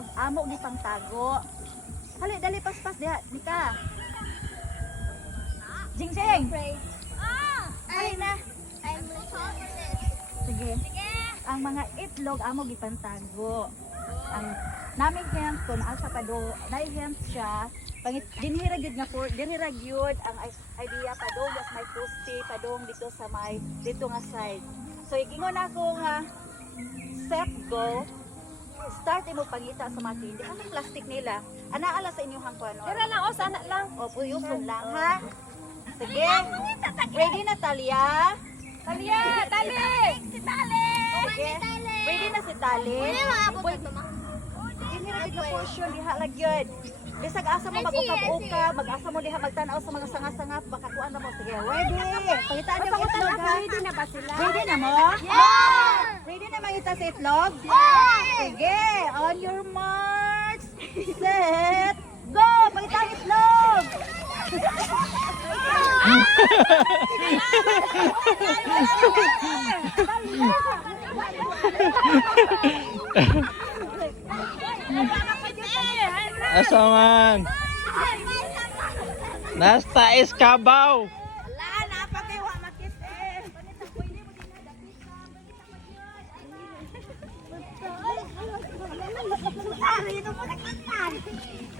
itlog amo ni pangtago. Hali dali paspas diha nika. Jing Jing. Hali na. Sige. Ang mga itlog amo gipantago. Ang namin hemp kun asa pa do, nay hemp siya. Pangit dinhira gyud nga for dinhira gyud ang idea pa do gas may poste pa dong dito sa may dito nga side. So igingon ako nga set go. Start mo pangita sa mga tindi. Anong plastic nila? Anaala sa inyong hangkuan. Tira lang o sana lang. O puyuson lang ha. Sige. Ready na Talia? Talia, tali. Sige. Ready na si Tali? Dinhira gyud nga portion diha lagyod. Bisag asa mo mag-ukab-ukab, mag-asa mo diha magtanaw sa mga sanga-sanga, baka kuan na mo. Sige, ready. Pangitaan yung itlog ha. Ready na ba sila? Ready na mo? Yeah! Ready na mangita sa itlog? Sige, on your marks, set, go! Pangitaan yung itlog! Asaman. Nasta Escabaw.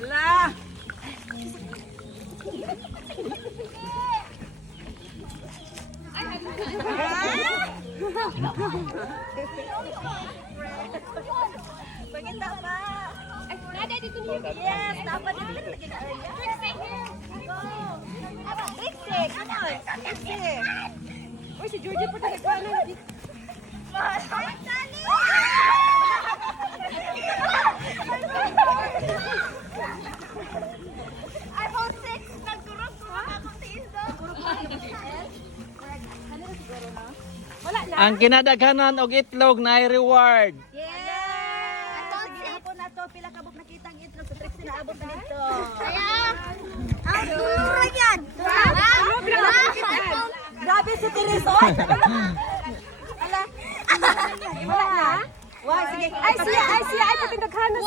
La! Pangita pa! Nada dito niyo. Yes! Dapat dito lagi na area. Go! Trixie! Come on! Trixie! Uy, si Georgie pa tayo kanan. iPhone 6! Nagturog-turog ako sa Indo! Wala na. Ang kinadaghanan og itlog na reward. Yes! Sige, hapon na to. Pila kabog nakita ang itlog sa Trixie na abot na dito. Ang turog yan. Grabe si Teresa! Ala! Wala na. Wow, sige. Ay siya, ay patindaghanan.